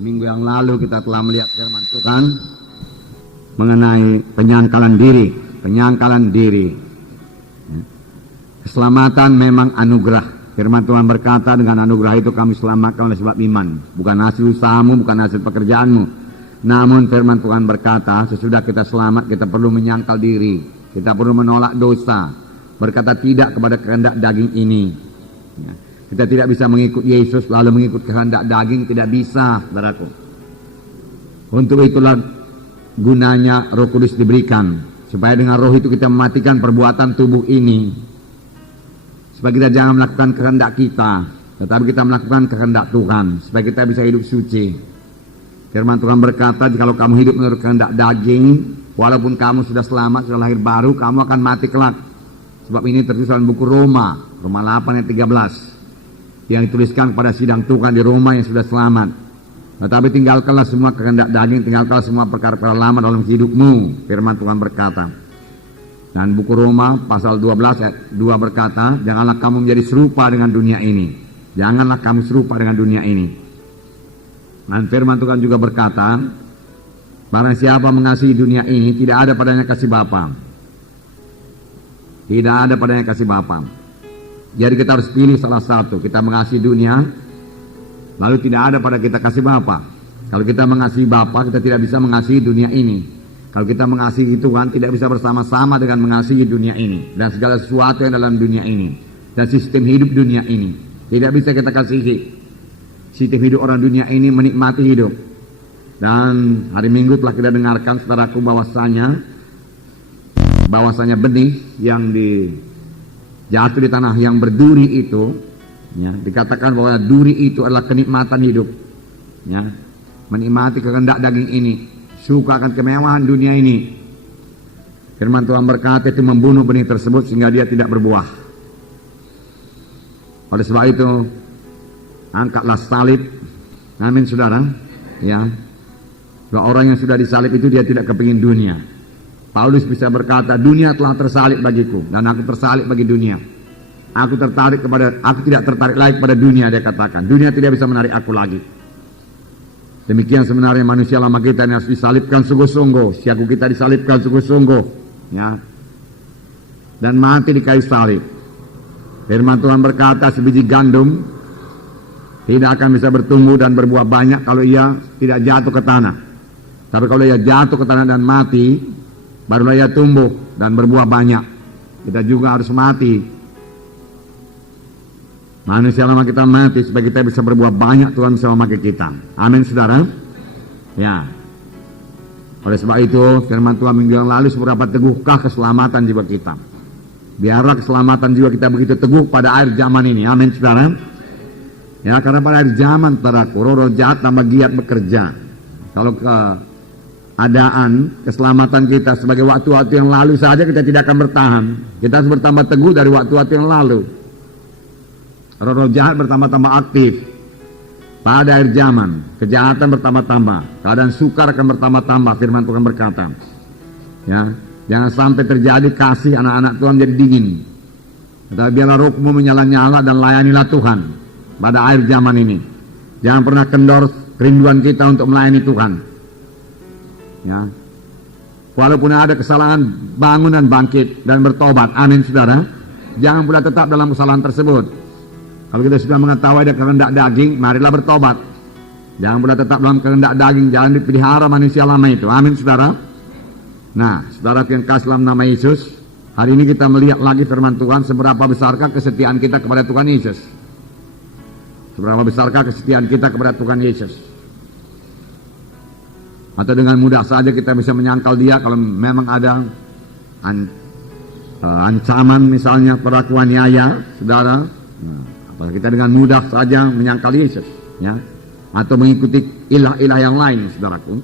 Minggu yang lalu kita telah melihat firman Tuhan mengenai penyangkalan diri. Keselamatan memang anugerah. Firman Tuhan berkata, dengan anugerah itu kami selamatkan oleh sebab iman. Bukan hasil usahamu, bukan hasil pekerjaanmu. Namun firman Tuhan berkata, sesudah kita selamat kita perlu menyangkal diri. Kita perlu menolak dosa. Berkata tidak kepada kehendak daging ini. Kita tidak bisa mengikut Yesus lalu mengikut kehendak daging, tidak bisa, saudaraku. Untuk itulah gunanya Roh Kudus diberikan, supaya dengan Roh itu kita mematikan perbuatan tubuh ini, supaya kita jangan melakukan kehendak kita, tetapi kita melakukan kehendak Tuhan, supaya kita bisa hidup suci. Firman Tuhan berkata, jikalau kamu hidup menurut kehendak daging, walaupun kamu sudah selamat, sudah lahir baru, kamu akan mati kelak. Sebab ini tertulis dalam buku Roma 8 ayat 13. Yang dituliskan pada sidang Tuhan di Roma yang sudah selamat. Tetapi tinggalkanlah semua kehendak daging, tinggalkanlah semua perkara-perkara lama dalam hidupmu. Firman Tuhan berkata. Dan buku Roma pasal 12 ayat 2 berkata, janganlah kamu menjadi serupa dengan dunia ini. Janganlah kamu serupa dengan dunia ini. Dan firman Tuhan juga berkata, barang siapa mengasihi dunia ini, tidak ada padanya kasih Bapa. Tidak ada padanya kasih Bapa. Jadi kita harus pilih salah satu. Kita mengasihi dunia, lalu tidak ada pada kita kasih Bapa. Kalau kita mengasihi Bapa, kita tidak bisa mengasihi dunia ini. Kalau kita mengasihi Tuhan, tidak bisa bersama-sama dengan mengasihi dunia ini dan segala sesuatu yang dalam dunia ini dan sistem hidup dunia ini. Tidak bisa kita kasihi. Sistem hidup orang dunia ini menikmati hidup. Dan hari Minggu telah kita dengarkan, saudaraku, bahwasanya benih yang jatuh di tanah yang berduri itu, ya, dikatakan bahwa duri itu adalah kenikmatan hidup, ya, menikmati kehendak daging ini, suka akan kemewahan dunia ini. Firman Tuhan berkata itu membunuh benih tersebut sehingga dia tidak berbuah. Oleh sebab itu angkatlah salib, amin saudara, ya. Bahwa orang yang sudah disalib itu dia tidak kepingin dunia. Paulus bisa berkata, dunia telah tersalib bagiku dan aku tersalib bagi dunia. Aku tidak tertarik lagi kepada dunia, dia katakan. Dunia tidak bisa menarik aku lagi. Demikian sebenarnya manusia lama kita yang harus disalibkan sungguh-sungguh. Siaku kita disalibkan sungguh-sungguh, ya. Dan mati di kayu salib. Firman Tuhan berkata, sebiji gandum tidak akan bisa bertumbuh dan berbuah banyak kalau ia tidak jatuh ke tanah. Tapi kalau ia jatuh ke tanah dan mati, barulah ia tumbuh dan berbuah banyak. Kita juga harus mati. Manusia lama kita mati supaya kita bisa berbuah banyak, Tuhan bisa memakai kita. Amin saudara. Ya. Oleh sebab itu firman Tuhan minggu yang lalu, seberapa teguhkah keselamatan jiwa kita. Biarlah keselamatan jiwa kita begitu teguh pada akhir zaman ini. Amin saudara. Ya, karena pada akhir zaman, saudaraku, roh jahat tambah giat bekerja. Kalau keadaan keselamatan kita sebagai waktu-waktu yang lalu saja kita tidak akan bertahan. Kita harus bertambah teguh dari waktu-waktu yang lalu. Roh jahat bertambah-tambah aktif. Pada akhir zaman kejahatan bertambah-tambah, keadaan sukar akan bertambah-tambah. Firman Tuhan berkata, ya, jangan sampai terjadi kasih anak-anak Tuhan jadi dingin. Tetapi biarlah rohmu menyala-nyala dan layanilah Tuhan pada akhir zaman ini. Jangan pernah kendor kerinduan kita untuk melayani Tuhan. Ya, walaupun ada kesalahan, bangun dan bangkit dan bertobat. Amin saudara. Jangan pula tetap dalam kesalahan tersebut. Kalau kita sudah mengetahui ada kehendak daging, marilah bertobat. Jangan pula tetap dalam kehendak daging, jangan dipelihara manusia lama itu. Amin saudara. Nah, saudara yang kasih dalam nama Yesus, hari ini kita melihat lagi firman Tuhan, seberapa besarkah kesetiaan kita kepada Tuhan Yesus. Seberapa besarkah kesetiaan kita kepada Tuhan Yesus. Atau dengan mudah saja kita bisa menyangkal dia kalau memang ada ancaman misalnya perlakuan niaya, saudara. Apakah kita dengan mudah saja menyangkal Yesus, ya? Atau mengikuti ilah-ilah yang lain, saudaraku.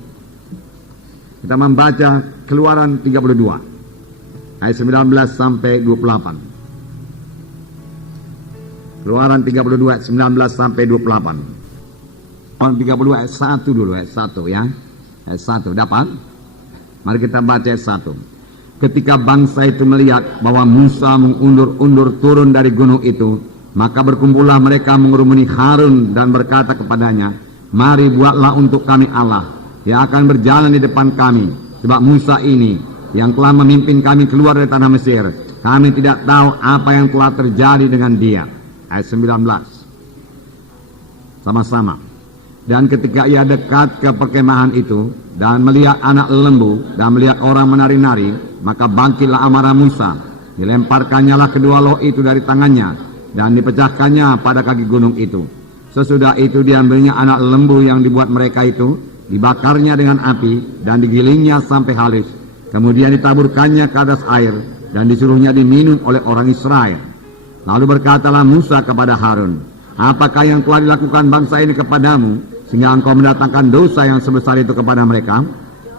Kita membaca Keluaran 32 ayat 19 sampai 28. Keluaran 32 ayat 19 sampai 28. Keluaran 32 ayat 1 dulu, ayat 1 ya. Ayat 1 dapat? Mari kita baca ayat 1. Ketika bangsa itu melihat bahwa Musa mengundur-undur turun dari gunung itu, maka berkumpullah mereka mengerumuni Harun dan berkata kepadanya, Mari buatlah untuk kami Allah yang akan berjalan di depan kami. Sebab Musa ini yang telah memimpin kami keluar dari tanah Mesir, kami tidak tahu apa yang telah terjadi dengan dia. Ayat 19. Sama-sama. Dan ketika ia dekat ke perkemahan itu dan melihat anak lembu dan melihat orang menari-nari, maka bangkitlah amarah Musa. Dilemparkannya lah kedua loh itu dari tangannya dan dipecahkannya pada kaki gunung itu. Sesudah itu diambilnya anak lembu yang dibuat mereka itu, dibakarnya dengan api dan digilingnya sampai halus. Kemudian ditaburkannya ke atas air dan disuruhnya diminum oleh orang Israel. Lalu berkatalah Musa kepada Harun, apakah yang telah dilakukan bangsa ini kepadamu sehingga engkau mendatangkan dosa yang sebesar itu kepada mereka?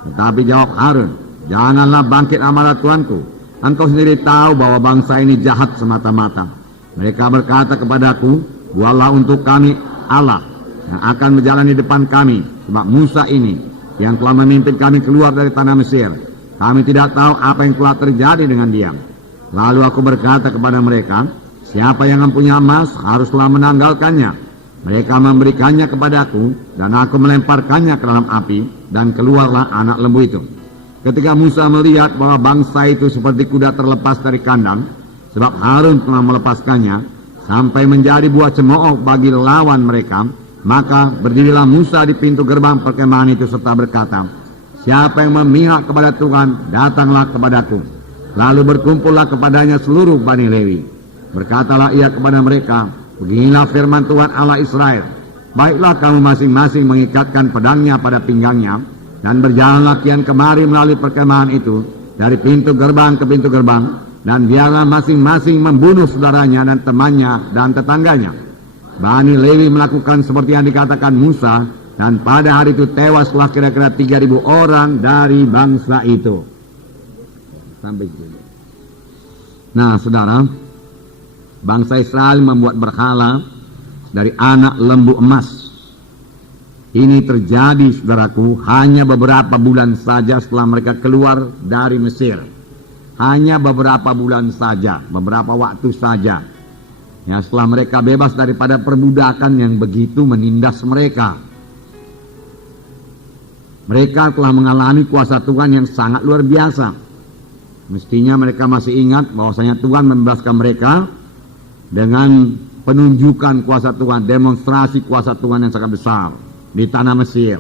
Tetapi jawab Harun, janganlah bangkit amarah Tuanku. Engkau sendiri tahu bahwa bangsa ini jahat semata-mata. Mereka berkata kepadaku, buatlah untuk kami Allah yang akan menjalani depan kami. Sebab Musa ini yang telah memimpin kami keluar dari tanah Mesir, kami tidak tahu apa yang telah terjadi dengan dia. Lalu aku berkata kepada mereka, siapa yang mempunyai emas haruslah menanggalkannya. Mereka memberikannya kepadaku dan aku melemparkannya ke dalam api dan keluarlah anak lembu itu. Ketika Musa melihat bahwa bangsa itu seperti kuda terlepas dari kandang, sebab Harun telah melepaskannya sampai menjadi buah cemooh bagi lawan mereka, maka berdirilah Musa di pintu gerbang perkemahan itu serta berkata, siapa yang memihak kepada Tuhan, datanglah kepadaku. Lalu berkumpullah kepadanya seluruh Bani Lewi. Berkatalah ia kepada mereka, beginilah firman Tuhan Allah Israel, baiklah kamu masing-masing mengikatkan pedangnya pada pinggangnya, dan berjalanlah kian kemari melalui perkemahan itu, dari pintu gerbang ke pintu gerbang, dan biarlah masing-masing membunuh saudaranya dan temannya dan tetangganya. Bani Lewi melakukan seperti yang dikatakan Musa, dan pada hari itu tewaslah kira-kira 3.000 orang dari bangsa itu. Sampai sini. Nah, saudara, bangsa Israel membuat berhala dari anak lembu emas. Ini terjadi, saudaraku, hanya beberapa bulan saja setelah mereka keluar dari Mesir. Hanya beberapa bulan saja, beberapa waktu saja. Ya, setelah mereka bebas daripada perbudakan yang begitu menindas mereka. Mereka telah mengalami kuasa Tuhan yang sangat luar biasa. Mestinya mereka masih ingat bahwasanya Tuhan membebaskan mereka dengan penunjukan kuasa Tuhan, demonstrasi kuasa Tuhan yang sangat besar di tanah Mesir.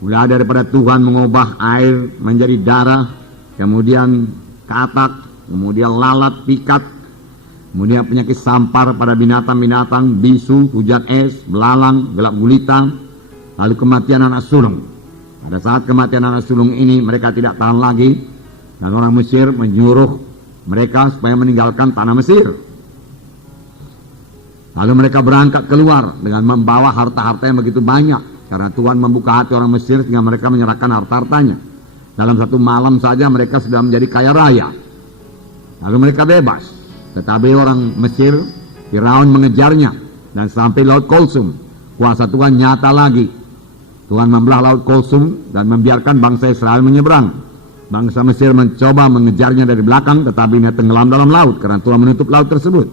Mulai daripada Tuhan mengubah air menjadi darah, kemudian katak, kemudian lalat, pikat, kemudian penyakit sampar pada binatang-binatang, bisu, hujan es, belalang, gelap gulita, lalu kematian anak sulung. Pada saat kematian anak sulung ini mereka tidak tahan lagi, dan orang Mesir menyuruh mereka supaya meninggalkan tanah Mesir. Lalu mereka berangkat keluar dengan membawa harta-harta yang begitu banyak, karena Tuhan membuka hati orang Mesir sehingga mereka menyerahkan harta-hartanya. Dalam satu malam saja mereka sudah menjadi kaya raya. Lalu mereka bebas. Tetapi orang Mesir, Firaun mengejarnya dan sampai Laut Kulsum. Kuasa Tuhan nyata lagi. Tuhan membelah Laut Kulsum dan membiarkan bangsa Israel menyeberang. Bangsa Mesir mencoba mengejarnya dari belakang, tetapi dia tenggelam dalam laut karena Tuhan menutup laut tersebut.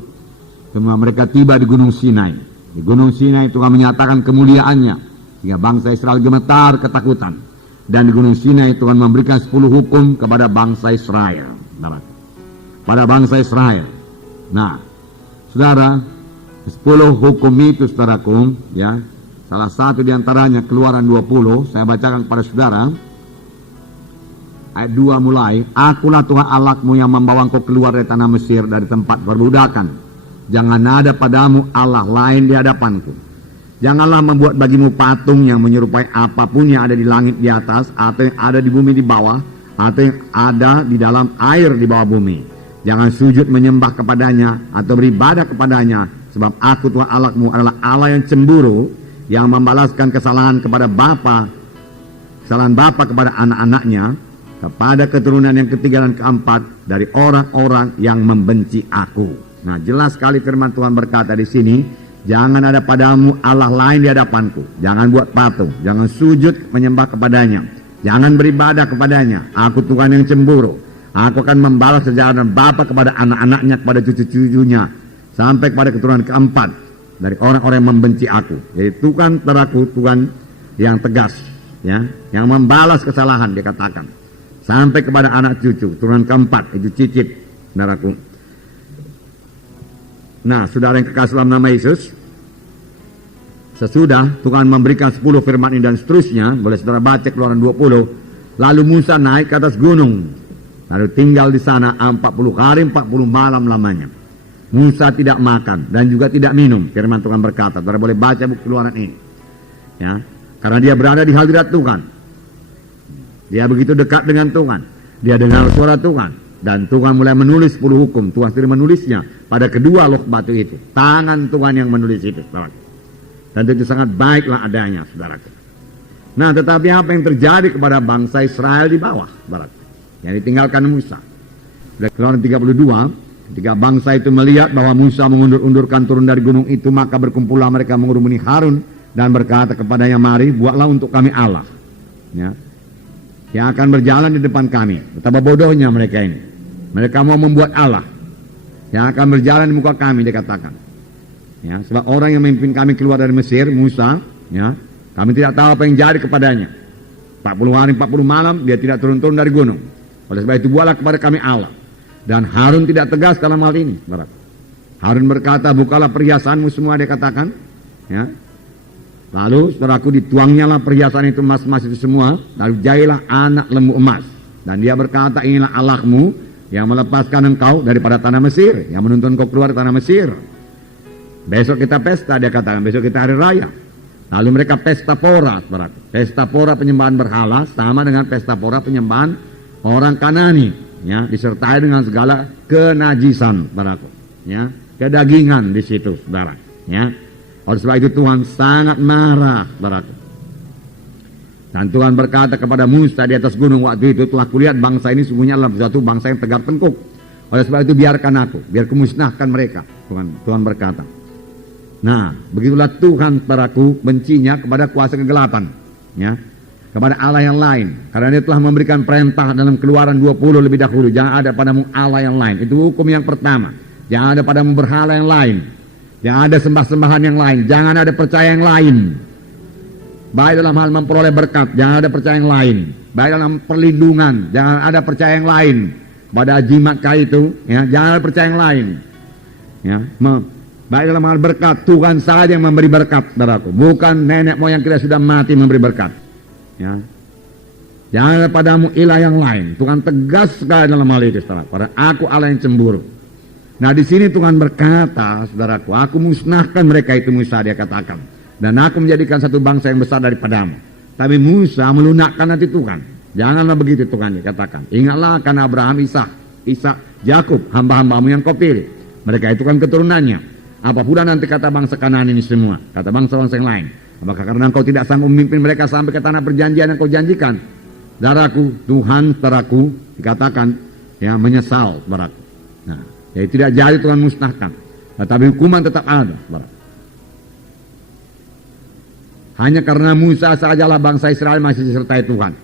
Semua mereka tiba di Gunung Sinai. Di Gunung Sinai Tuhan menyatakan kemuliaannya sehingga bangsa Israel gemetar ketakutan. Dan di Gunung Sinai Tuhan memberikan 10 hukum kepada bangsa Israel. Pada bangsa Israel. Nah, saudara, 10 hukum itu, saudaraku, ya, salah satu diantaranya Keluaran 20, saya bacakan kepada saudara. Ayat 2 mulai, akulah Tuhan Allahmu yang membawa engkau keluar dari tanah Mesir, dari tempat perbudakan. Jangan ada padamu Allah lain di hadapanku. Janganlah membuat bagimu patung yang menyerupai apapun yang ada di langit di atas, atau yang ada di bumi di bawah, atau yang ada di dalam air di bawah bumi. Jangan sujud menyembah kepadanya atau beribadah kepadanya, sebab aku Tuhan Allahmu adalah Allah yang cemburu, yang membalaskan kesalahan kepada kesalahan bapa kepada anak-anaknya, kepada keturunan yang ketiga dan keempat dari orang-orang yang membenci aku. Nah, jelas sekali firman Tuhan berkata di sini, jangan ada padamu Allah lain di hadapanku. Jangan buat patung, jangan sujud menyembah kepadanya, jangan beribadah kepadanya. Aku Tuhan yang cemburu. Aku akan membalas kejahatan bapa kepada anak-anaknya, kepada cucu-cucunya, sampai kepada keturunan keempat. dari orang-orang yang membenci aku. Jadi Tuhan saudaraku, Tuhan yang tegas, ya, yang membalas kesalahan, dia katakan sampai kepada anak cucu, turunan keempat, itu cicit, saudaraku. Nah, saudara yang kekasih dalam nama Yesus, sesudah Tuhan memberikan 10 firman ini dan seterusnya, boleh saudara baca Keluaran 20, lalu Musa naik ke atas gunung, lalu tinggal di sana 40 hari 40 malam lamanya. Musa tidak makan dan juga tidak minum. Firman Tuhan berkata, saudara boleh baca buku Keluaran ini, ya, karena dia berada di hadirat Tuhan. Dia begitu dekat dengan Tuhan. Dia dengar suara Tuhan, dan Tuhan mulai menulis 10 hukum. Tuhan sendiri menulisnya pada kedua loh batu itu. Tangan Tuhan yang menulis itu, saudara. Dan itu sangat baiklah adanya, saudaraku. Nah, tetapi apa yang terjadi kepada bangsa Israel di bawah, saudaraku, yang ditinggalkan Musa? Dari Keluaran 32, ketika bangsa itu melihat bahwa Musa mengundur-undurkan turun dari gunung itu, maka berkumpullah mereka mengurumuni Harun dan berkata kepadanya, mari buatlah untuk kami Allah, ya, yang akan berjalan di depan kami. Betapa bodohnya mereka ini. Mereka mau membuat Allah yang akan berjalan di muka kami, dia katakan. Ya, sebab orang yang memimpin kami keluar dari Mesir, Musa, ya, kami tidak tahu apa yang jadi kepadanya. 40 hari 40 malam dia tidak turun-turun dari gunung. Oleh sebab itu buatlah kepada kami Allah. Dan Harun tidak tegas dalam hal ini, saudara. Harun berkata, bukalah perhiasanmu semua, dia katakan, ya. Lalu saudaraku, dituangnya lah perhiasan itu, emas-emas itu semua. Lalu jahitlah anak lembu emas. Dan dia berkata, inilah Allahmu yang melepaskan engkau daripada tanah Mesir, yang menuntun engkau keluar dari tanah Mesir. Besok kita pesta, dia katakan, besok kita hari raya. Lalu mereka pesta pora, saudaraku. Pesta pora penyembahan berhala sama dengan pesta pora penyembahan orang Kanani, ya, disertai dengan segala kenajisan, saudaraku, ya, kedagingan di situ, saudara, ya. Oleh sebab itu Tuhan sangat marah, saudaraku. Dan Tuhan berkata kepada Musa di atas gunung waktu itu, telah kulihat bangsa ini sungguhnya adalah suatu bangsa yang tegak tengkuk. Oleh sebab itu biarkan aku, biar kumusnahkan mereka. Tuhan berkata. Nah, begitulah Tuhan, saudaraku, bencinya kepada kuasa kegelapan, ya, kepada Allah yang lain. Karena dia telah memberikan perintah dalam Keluaran 20 lebih dahulu, jangan ada padamu Allah yang lain. Itu hukum yang pertama. Jangan ada padamu berhala yang lain. Jangan ada sembah-sembahan yang lain. Jangan ada percaya yang lain. Baik dalam hal memperoleh berkat, jangan ada percaya yang lain. Baik dalam perlindungan, jangan ada percaya yang lain. Pada jimat kah itu, ya, jangan ada percaya yang lain. Ya, baik dalam hal berkat, Tuhan saja yang memberi berkat, saudaraku. Bukan nenek moyang kita sudah mati memberi berkat. Ya. Jangan ada padamu ilah yang lain. Tuhan tegas sekali dalam hal itu, saudara. Pada aku Allah yang cemburu. Nah, di sini Tuhan berkata, saudaraku, aku musnahkan mereka itu, Musa, dia katakan. Dan aku menjadikan satu bangsa yang besar daripadamu. Tapi Musa melunakkan hati Tuhan. Janganlah begitu, Tuhan dikatakan. Ingatlah akan Abraham, Ishak, Yakub, hamba-hambamu yang kau pilih. Mereka itu kan keturunannya. Apa pula nanti kata bangsa Kanaan ini semua, kata bangsa-bangsa yang lain. Apakah karena engkau tidak sanggup memimpin mereka sampai ke tanah perjanjian yang kau janjikan? Saudaraku, Tuhan, saudaraku, dikatakan, ya, menyesal, saudaraku. Nah, jadi tidak jadi Tuhan musnahkan, tetapi hukuman tetap ada, saudaraku. Hanya karena Musa sajalah bangsa Israel masih disertai Tuhan.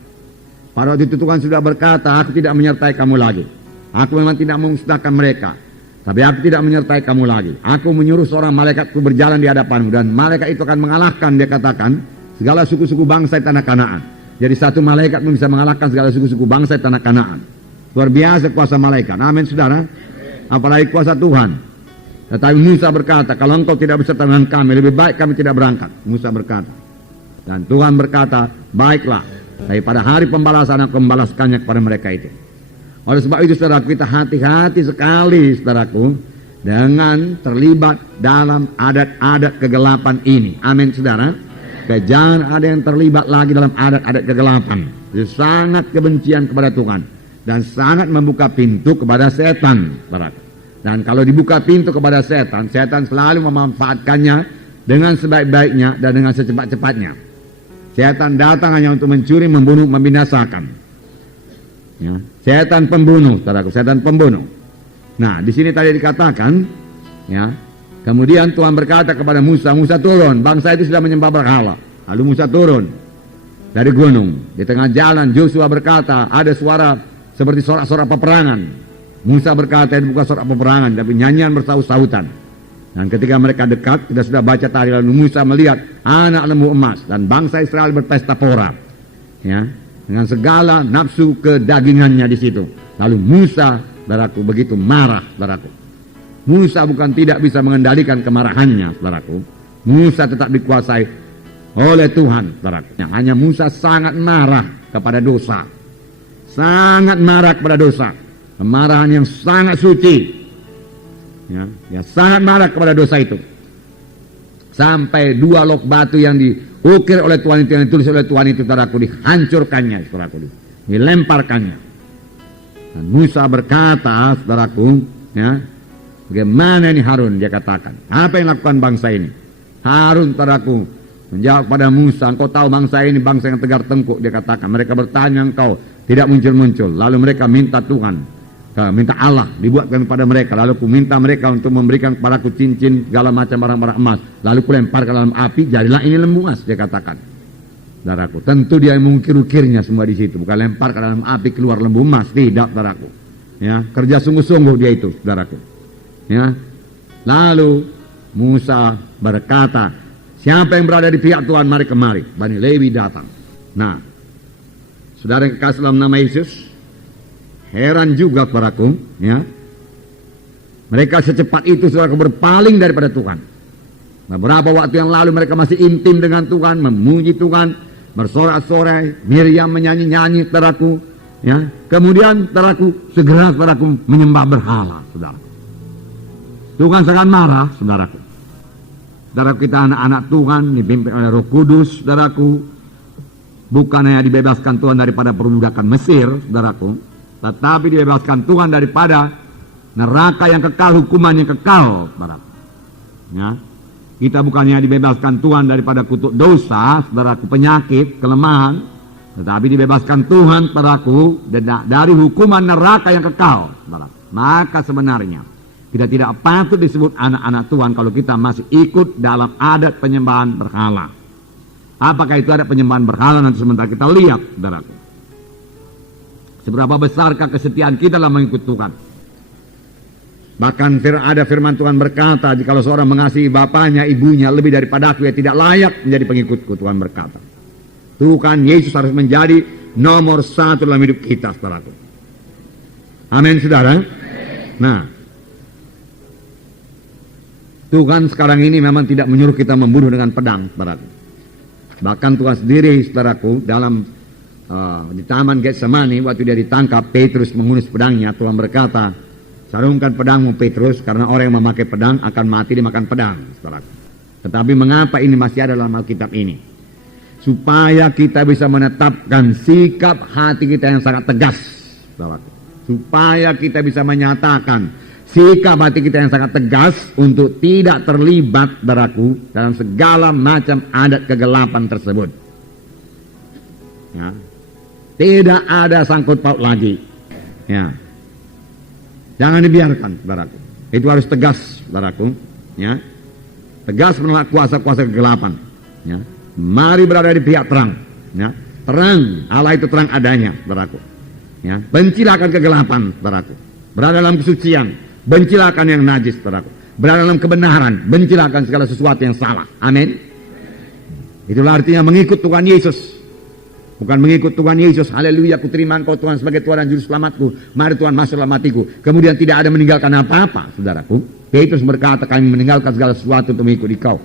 Pada waktu itu Tuhan sudah berkata, aku tidak menyertai kamu lagi. Aku memang tidak memusnahkan mereka, tapi aku tidak menyertai kamu lagi. Aku menyuruh seorang malaikatku berjalan di hadapanmu, dan malaikat itu akan mengalahkan, dia katakan, segala suku-suku bangsa di tanah Kanaan. Jadi satu malaikat pun bisa mengalahkan segala suku-suku bangsa di tanah Kanaan. Luar biasa kuasa malaikat. Amin, saudara. Apalagi kuasa Tuhan. Tetapi Musa berkata, kalau engkau tidak beserta dengan kami, lebih baik kami tidak berangkat. Musa berkata. Dan Tuhan berkata, baiklah, daripada hari pembalasan aku membalaskannya kepada mereka itu. Oleh sebab itu, saudaraku, kita hati-hati sekali, saudaraku, dengan terlibat dalam adat-adat kegelapan ini. Amin, saudara. Jangan ada yang terlibat lagi dalam adat-adat kegelapan. Itu sangat kebencian kepada Tuhan. Dan sangat membuka pintu kepada setan, saudaraku. Dan kalau dibuka pintu kepada setan, setan selalu memanfaatkannya dengan sebaik-baiknya dan dengan secepat-cepatnya. Setan datang hanya untuk mencuri, membunuh, membinasakan. Ya, setan pembunuh, saudaraku, setan pembunuh. Nah, di sini tadi dikatakan, ya, kemudian Tuhan berkata kepada Musa, Musa turun, bangsa itu sudah menyembah berhala. Lalu Musa turun dari gunung. Di tengah jalan Joshua berkata, ada suara seperti sorak-sorak peperangan. Musa berkata, itu bukan sorak peperangan, tapi nyanyian bersaut-sautan. Dan ketika mereka dekat, kita sudah baca tadi, lalu Musa melihat anak lembu emas dan bangsa Israel berpesta pora, ya, dengan segala nafsu kedagingannya di situ. Lalu Musa, saudaraku, begitu marah, saudaraku. Musa bukan tidak bisa mengendalikan kemarahannya, saudaraku. Musa tetap dikuasai oleh Tuhan, saudaraku. Hanya Musa sangat marah kepada dosa, sangat marah kepada dosa, kemarahan yang sangat suci. Ya, sangat marah kepada dosa itu. Sampai 2 lok batu yang diukir oleh Tuhan itu, yang ditulis oleh Tuhan itu, saudaraku, dihancurkannya, saudaraku, dilemparkannya. Dan Musa berkata, saudaraku, ya, bagaimana ini Harun, dia katakan, apa yang lakukan bangsa ini? Harun, saudaraku, menjawab pada Musa, engkau tahu bangsa ini bangsa yang tegar tengkuk, dia katakan. Mereka bertanya, engkau tidak muncul-muncul. Lalu mereka minta Tuhan, minta Allah dibuatkan kepada mereka. Lalu ku minta mereka untuk memberikan kepadaku cincin, segala macam barang-barang emas. Lalu ku lemparkan dalam api, jadilah ini lembu emas, dia katakan. Saudaraku, tentu dia mengukir-ukirnya semua di situ, bukan lemparkan dalam api keluar lembu emas, tidak, saudaraku. Ya, kerja sungguh-sungguh dia itu, saudaraku. Ya. Lalu Musa berkata, siapa yang berada di pihak Tuhan, mari kemari. Bani Lewi datang. Nah, saudara yang kekasih dalam nama Yesus, heran juga saudaraku, ya. Mereka secepat itu, saudaraku, berpaling daripada Tuhan. Beberapa waktu yang lalu mereka masih intim dengan Tuhan, memuji Tuhan, bersorak-sorai, Miriam menyanyi-nyanyi, saudaraku, ya. Kemudian, saudaraku, segera, saudaraku, menyembah berhala, saudara. Tuhan sangat marah, saudaraku. Saudaraku, kita anak-anak Tuhan, dipimpin oleh Roh Kudus, saudaraku. Bukan hanya dibebaskan Tuhan daripada perbudakan Mesir, saudaraku, tetapi dibebaskan Tuhan daripada neraka yang kekal, hukuman yang kekal, saudaraku. Ya. Kita bukannya dibebaskan Tuhan daripada kutuk dosa, saudaraku, penyakit, kelemahan, tetapi dibebaskan Tuhan, saudaraku, dari hukuman neraka yang kekal, saudaraku. Maka sebenarnya kita tidak patut disebut anak-anak Tuhan kalau kita masih ikut dalam adat penyembahan berhala. Apakah itu adat penyembahan berhala? Nanti sebentar kita lihat, saudaraku. Seberapa besarkah kesetiaan kita dalam mengikut Tuhan? Bahkan ada firman Tuhan berkata, jikalau seorang mengasihi bapaknya, ibunya lebih daripada aku, ia tidak layak menjadi pengikutku. Tuhan berkata, Tuhan Yesus harus menjadi nomor 1 dalam hidup kita, saudaraku. Amin, saudara. Nah, Tuhan sekarang ini memang tidak menyuruh kita membunuh dengan pedang, saudaraku. Bahkan Tuhan sendiri, saudaraku, dalam di taman Getsemani, waktu dia ditangkap, Petrus menghunus pedangnya. Tuhan berkata, sarungkan pedangmu, Petrus, karena orang yang memakai pedang akan mati dimakan pedang, saudaraku. Tetapi mengapa ini masih ada dalam Alkitab ini? Supaya kita bisa menetapkan sikap hati kita yang sangat tegas, saudaraku. Supaya kita bisa menyatakan sikap hati kita yang sangat tegas untuk tidak terlibat, saudaraku, dalam segala macam adat kegelapan tersebut. Ya. Tidak ada sangkut paut lagi. Ya. Jangan dibiarkan, saudaraku. Itu harus tegas, saudaraku. Ya. Tegas menolak kuasa-kuasa kegelapan. Ya. Mari berada di pihak terang. Ya. Terang, Allah itu terang adanya, saudaraku. Ya. Bencilah akan kegelapan, saudaraku. Berada dalam kesucian, bencilah akan yang najis, saudaraku. Berada dalam kebenaran, bencilah akan segala sesuatu yang salah. Amin. Itulah artinya mengikut Tuhan Yesus. Bukan mengikut Tuhan Yesus, haleluya, ku terima Engkau Tuhan sebagai Tuhan dan Juru Selamatku. Mari Tuhan masuk dalam hatiku. Kemudian tidak ada meninggalkan apa-apa, saudaraku. Petrus berkata, kami meninggalkan segala sesuatu untuk mengikuti Kau.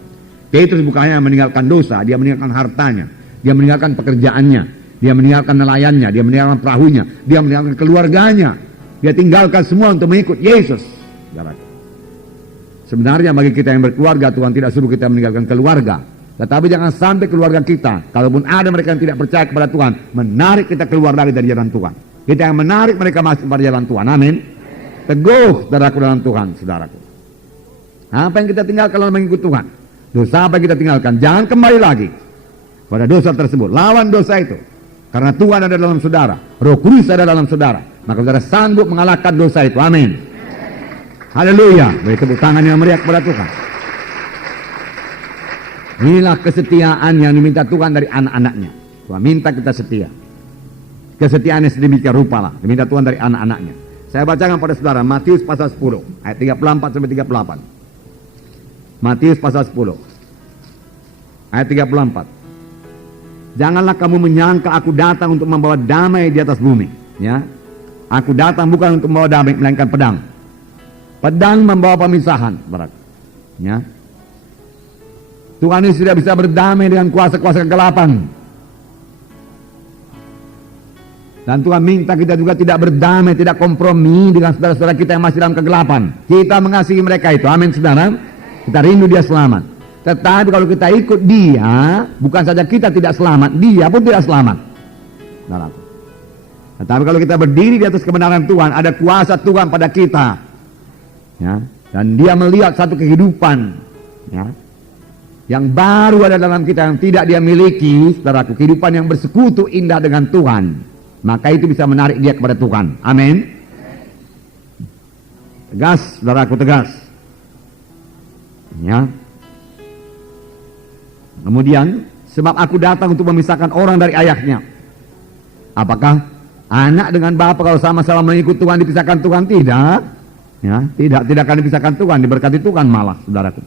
Petrus bukan hanya meninggalkan dosa, dia meninggalkan hartanya, dia meninggalkan pekerjaannya, dia meninggalkan nelayannya, dia meninggalkan perahunya, dia meninggalkan keluarganya. Dia tinggalkan semua untuk mengikut Yesus, saudaraku. Sebenarnya bagi kita yang berkeluarga, Tuhan tidak suruh kita meninggalkan keluarga. Tetapi jangan sampai keluarga kita, kalaupun ada mereka yang tidak percaya kepada Tuhan, menarik kita keluar lagi dari jalan Tuhan. Kita yang menarik mereka masuk pada jalan Tuhan. Amin. Teguh, saudaraku, dalam Tuhan, saudaraku. Apa yang kita tinggalkan dalam mengikut Tuhan? Dosa apa yang kita tinggalkan? Jangan kembali lagi pada dosa tersebut. Lawan dosa itu. Karena Tuhan ada dalam saudara. Roh Kudus ada dalam saudara. Maka saudara sanggup mengalahkan dosa itu. Amin. Haleluya. Beri tepuk tangan yang meriah kepada Tuhan. Inilah kesetiaan yang diminta Tuhan dari anak-anaknya. Tuhan minta kita setia. Kesetiaannya sedemikian rupa lah. Diminta Tuhan dari anak-anaknya. Saya bacakan pada saudara Matius pasal 10 ayat 34 sampai 38. Matius pasal 10 ayat 34. Janganlah kamu menyangka aku datang untuk membawa damai di atas bumi, ya. Aku datang bukan untuk membawa damai, melainkan pedang. Pedang membawa pemisahan, saudara. Ya. Tuhan ini sudah bisa berdamai dengan kuasa-kuasa kegelapan. Dan Tuhan minta kita juga tidak berdamai, tidak kompromi dengan saudara-saudara kita yang masih dalam kegelapan. Kita mengasihi mereka itu, amin saudara. Kita rindu dia selamat. Tetapi kalau kita ikut dia, bukan saja kita tidak selamat, dia pun tidak selamat. Tetapi kalau kita berdiri di atas kebenaran Tuhan, ada kuasa Tuhan pada kita, ya, dan dia melihat satu kehidupan, ya, yang baru ada dalam kita yang tidak dia miliki, saudaraku, kehidupan yang bersekutu indah dengan Tuhan, maka itu bisa menarik dia kepada Tuhan. Amin. Tegas, saudaraku, tegas. Ya. Kemudian, sebab aku datang untuk memisahkan orang dari ayahnya. Apakah anak dengan bapa kalau sama-sama mengikut Tuhan dipisahkan Tuhan? Tidak. Ya, tidak akan dipisahkan Tuhan, diberkati Tuhan malah, saudaraku.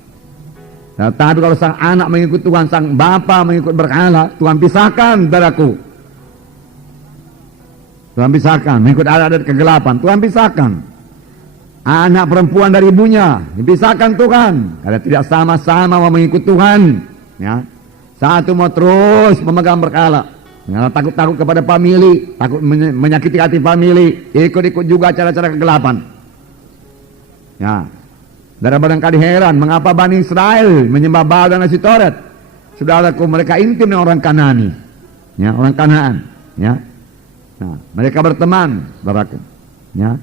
Tetapi kalau sang anak mengikut Tuhan, sang bapa mengikut berhala, Tuhan pisahkan, saudaraku. Tuhan pisahkan, mengikut adat kegelapan, Tuhan pisahkan. Anak perempuan dari ibunya, dipisahkan Tuhan, karena tidak sama-sama mau mengikut Tuhan. Ya, satu mau terus memegang berhala, ya, takut-takut kepada famili, takut menyakiti hati famili, ikut-ikut juga cara-cara kegelapan. Ya, saudara barangkali heran mengapa Bani Israel menyembah Baal dan Asitoret. Saudaraku, mereka intim dengan orang Kanani, ya, orang Kanaan, ya. Nah, mereka berteman, saudaraku, ya.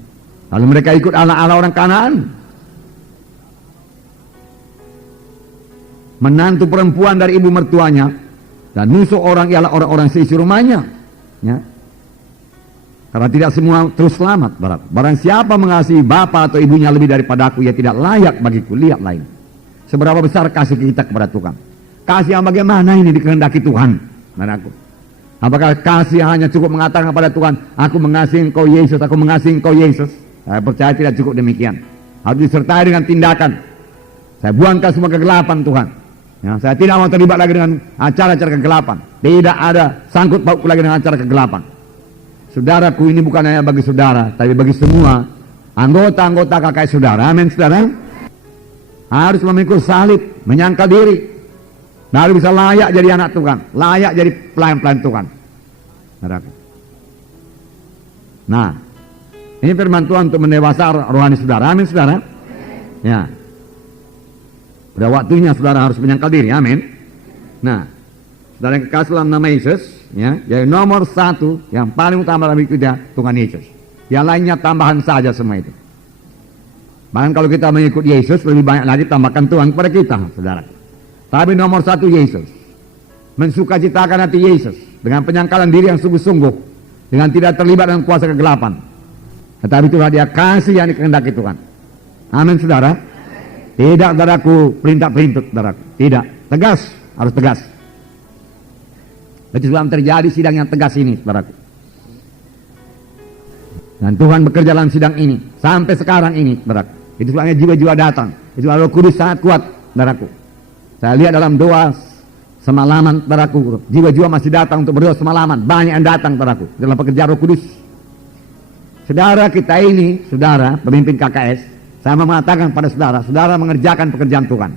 Lalu mereka ikut ala-ala orang Kanaan. Menantu perempuan dari ibu mertuanya, dan musuh orang ialah orang-orang seisi rumahnya, ya. Karena tidak semua terus selamat. Barang siapa mengasihi bapa atau ibunya lebih daripada aku, ia tidak layak bagiku. Lihat lain, seberapa besar kasih kita kepada Tuhan. Kasih yang bagaimana ini dikehendaki Tuhan, saudaraku. Apakah kasih hanya cukup mengatakan kepada Tuhan, aku mengasihi engkau Yesus, aku mengasihi engkau Yesus? Saya percaya tidak cukup demikian. Harus disertai dengan tindakan. Saya buangkan semua kegelapan Tuhan. Ya, saya tidak mau terlibat lagi dengan acara-acara kegelapan. Tidak ada sangkut pautku lagi dengan acara kegelapan. Saudaraku, ini bukan hanya bagi saudara, tapi bagi semua anggota-anggota KKS saudara. Amin, saudara. Harus memikul salib, menyangkal diri, baru bisa layak jadi anak Tuhan, layak jadi pelayan-pelayan Tuhan. Saudaraku. Nah, ini firman Tuhan untuk mendewasa rohani saudara. Amin, saudara. Ya. Pada waktunya saudara harus menyangkal diri, amin. Nah, saudara yang kekasih dalam nama Yesus, ya, jadi nomor satu yang paling utama dalam hidup kita, Tuhan Yesus. Yang lainnya tambahan saja semua itu. Bahkan kalau kita mengikut Yesus, lebih banyak lagi tambahkan Tuhan kepada kita, saudara. Tapi nomor satu Yesus. Mensukacitakan hati Yesus dengan penyangkalan diri yang sungguh-sungguh, dengan tidak terlibat dengan kuasa kegelapan. Tetapi itulah dia kasih yang dikehendaki Tuhan. Amin, saudara. Tidak, saudaraku, perintah-perintah, saudaraku. Tidak, tegas, harus tegas. Itu sebab terjadi sidang yang tegas ini, saudaraku. Dan Tuhan bekerja dalam sidang ini sampai sekarang ini, saudaraku. Itu sebabnya jiwa-jiwa datang. Itu Roh Kudus sangat kuat, saudaraku. Saya lihat dalam doa semalaman, saudaraku, jiwa-jiwa masih datang untuk berdoa semalaman. Banyak yang datang, saudaraku, dalam pekerjaan Roh Kudus. Saudara kita ini, saudara pemimpin KKS, saya mengatakan pada saudara, saudara mengerjakan pekerjaan Tuhan,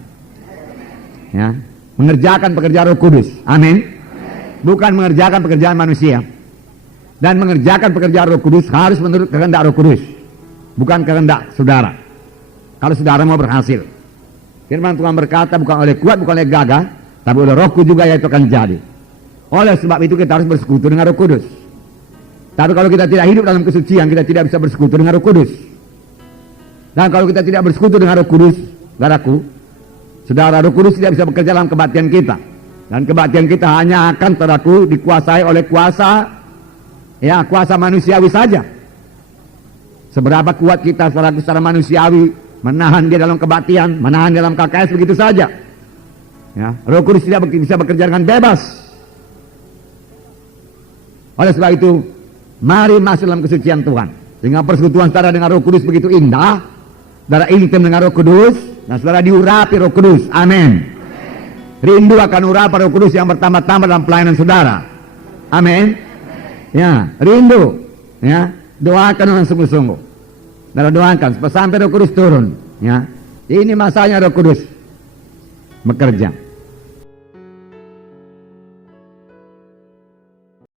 ya, mengerjakan pekerjaan Roh Kudus, amin. Bukan mengerjakan pekerjaan manusia. Dan mengerjakan pekerjaan Roh Kudus harus menurut kehendak Roh Kudus, bukan kehendak saudara. Kalau saudara mau berhasil, firman Tuhan berkata, bukan oleh kuat, bukan oleh gagah, tapi oleh Rohku juga yaitu akan jadi. Oleh sebab itu kita harus bersekutu dengan Roh Kudus. Tapi kalau kita tidak hidup dalam kesucian, kita tidak bisa bersekutu dengan Roh Kudus. Dan kalau kita tidak bersekutu dengan Roh Kudus, saudaraku, saudara, Roh Kudus tidak bisa bekerja dalam kebaktian kita. Dan kebaktian kita hanya akan, saudaraku, dikuasai oleh kuasa, ya, kuasa manusiawi saja. Seberapa kuat kita, saudaraku, secara manusiawi menahan dia dalam kebaktian, menahan dia dalam KKS begitu saja. Ya, Roh Kudus tidak bisa bekerja dengan bebas. Oleh sebab itu, mari masuk dalam kesucian Tuhan. Dengan persekutuan saudara dengan Roh Kudus begitu indah, saudara intim dengan Roh Kudus, Nah, saudara diurapi Roh Kudus. Amin. Rindu akan urapan Roh Kudus yang pertama-tama dalam pelayanan saudara. Amin. Ya, rindu. Ya, doakan dengan sungguh-sungguh. Dan doakan sampai Roh Kudus turun. Ya, ini masanya Roh Kudus bekerja.